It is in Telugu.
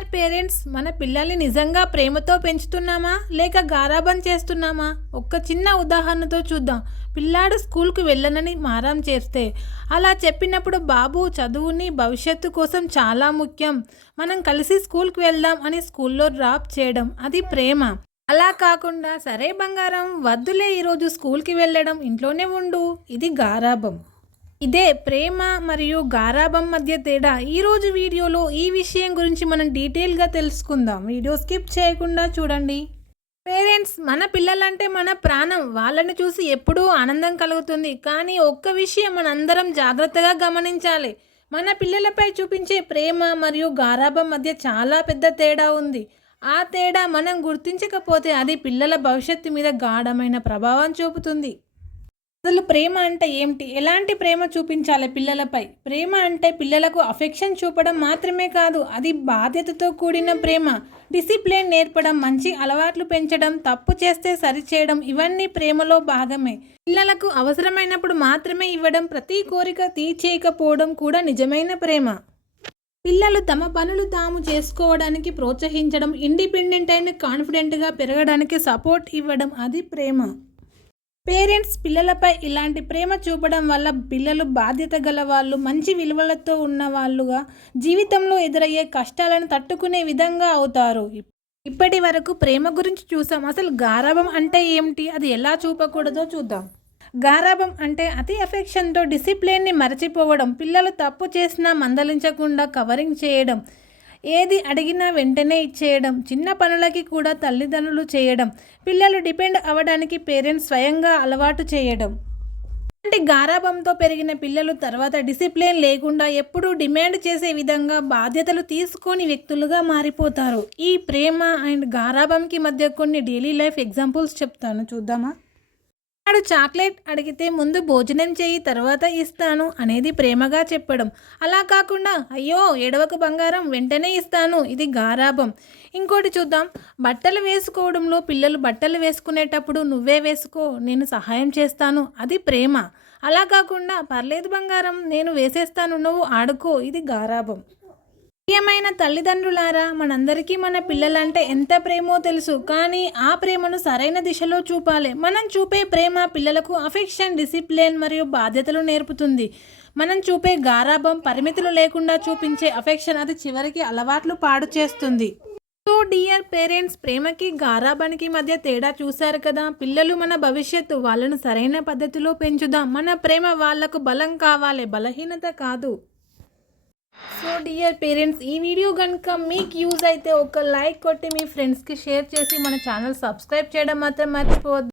డియర్ పేరెంట్స్ మన పిల్లల్ని నిజంగా ప్రేమతో పెంచుతున్నామా? లేక గారాబం చేస్తున్నామా? ఒక్క చిన్న ఉదాహరణతో చూద్దాం. పిల్లాడు స్కూల్కి వెళ్ళనని మారం చేస్తే. అలా చెప్పినప్పుడు బాబు చదువుని భవిష్యత్తు కోసం చాలా ముఖ్యం. మనం కలిసి స్కూల్కి వెళ్దాం అని స్కూల్లో డ్రాప్ చేయడం అది ప్రేమ. అలా కాకుండా సరే బంగారం వద్దులే ఈరోజు స్కూల్కి వెళ్ళడం ఇంట్లోనే ఉండు. ఇది గారాబం ఇదే ప్రేమ మరియు గారాబం మధ్య తేడా. ఈరోజు వీడియోలో ఈ విషయం గురించి మనం డీటెయిల్గా తెలుసుకుందాం. వీడియో స్కిప్ చేయకుండా చూడండి. పేరెంట్స్ మన పిల్లలంటే మన ప్రాణం. వాళ్ళని చూసి ఎప్పుడూ ఆనందం కలుగుతుంది. కానీ ఒక్క విషయం మనందరం జాగ్రత్తగా గమనించాలి. మన పిల్లలపై చూపించే ప్రేమ మరియు గారాబం మధ్య చాలా పెద్ద తేడా ఉంది. ఆ తేడా మనం గుర్తించకపోతే అది పిల్లల భవిష్యత్తు మీద గాఢమైన ప్రభావం చూపుతుంది. అసలు ప్రేమ అంటే ఏమిటి? ఎలాంటి ప్రేమ చూపించాలి పిల్లలపై? ప్రేమ అంటే పిల్లలకు అఫెక్షన్ చూపడం మాత్రమే కాదు అది బాధ్యతతో కూడిన ప్రేమ. డిసిప్లిన్ నేర్పడం మంచి అలవాట్లు పెంచడం తప్పు చేస్తే సరిచేయడం ఇవన్నీ ప్రేమలో భాగమే. పిల్లలకు అవసరమైనప్పుడు మాత్రమే ఇవ్వడం ప్రతి కోరిక తీర్చేయకపోవడం కూడా నిజమైన ప్రేమ. పిల్లలు తమ పనులు తాము చేసుకోవడానికి ప్రోత్సహించడం ఇండిపెండెంట్ అయిన కాన్ఫిడెంట్గా పెరగడానికి సపోర్ట్ ఇవ్వడం అది ప్రేమ. పేరెంట్స్ పిల్లలపై ఇలాంటి ప్రేమ చూపడం వల్ల పిల్లలు బాధ్యత గల వాళ్ళు మంచి విలువలతో ఉన్న వాళ్ళుగా జీవితంలో ఎదురయ్యే కష్టాలను తట్టుకునే విధంగా అవుతారు. ఇప్పటి వరకు ప్రేమ గురించి చూసాం. అసలు గారాభం అంటే ఏమిటి? అది ఎలా చూపకూడదో చూద్దాం. గారాభం అంటే అతి అఫెక్షన్తో డిసిప్లిన్ని మరచిపోవడం పిల్లలు తప్పు చేసినా మందలించకుండా కవరింగ్ చేయడం. ఏది అడిగినా వెంటనే ఇచ్చేయడం చిన్న పనులకి కూడా తల్లిదండ్రులు చేయడం పిల్లలు డిపెండ్ అవ్వడానికి పేరెంట్స్ స్వయంగా అలవాటు చేయడం. అంటే గారాభంతో పెరిగిన పిల్లలు తర్వాత డిసిప్లిన్ లేకుండా ఎప్పుడూ డిమాండ్ చేసే విధంగా బాధ్యతలు తీసుకొని వ్యక్తులుగా మారిపోతారు. ఈ ప్రేమ అండ్ గారాభంకి మధ్య కొన్ని డైలీ లైఫ్ ఎగ్జాంపుల్స్ చెప్తాను. చూద్దామా? వాడు చాక్లెట్ అడిగితే ముందు భోజనం చేయి తర్వాత ఇస్తాను అనేది ప్రేమగా చెప్పడం. అలా కాకుండా అయ్యో ఎడవకు బంగారం వెంటనే ఇస్తాను ఇది గారాభం. ఇంకోటి చూద్దాం. బట్టలు వేసుకోవడంలో పిల్లలు బట్టలు వేసుకునేటప్పుడు నువ్వే వేసుకో నేను సహాయం చేస్తాను అది ప్రేమ. అలా కాకుండా పర్లేదు బంగారం నేను వేసేస్తాను నువ్వు ఆడుకో ఇది గారాభం. ప్రియమైన తల్లిదండ్రులారా మనందరికీ మన పిల్లలంటే ఎంత ప్రేమో తెలుసు కానీ ఆ ప్రేమను సరైన దిశలో చూపాలి. మనం చూపే ప్రేమ పిల్లలకు అఫెక్షన్ డిసిప్లిన్ మరియు బాధ్యతలు నేర్పుతుంది. మనం చూపే గారాభం పరిమితులు లేకుండా చూపించే అఫెక్షన్ అది చివరికి అలవాట్లు పాడు చేస్తుంది. సో డియర్ పేరెంట్స్ ప్రేమకి గారాబానికి మధ్య తేడా చూశారు కదా? పిల్లలు మన భవిష్యత్తు వాళ్ళను సరైన పద్ధతిలో పెంచుదాం. మన ప్రేమ వాళ్ళకు బలం కావాలి బలహీనత కాదు. సో డియర్ పేరెంట్స్ ఈ వీడియో కనుక మీకు యూజ్ అయితే ఒక లైక్ కొట్టి మీ ఫ్రెండ్స్కి షేర్ చేసి మన ఛానల్ సబ్స్క్రైబ్ చేయడం మాత్రం మర్చిపోవద్దు.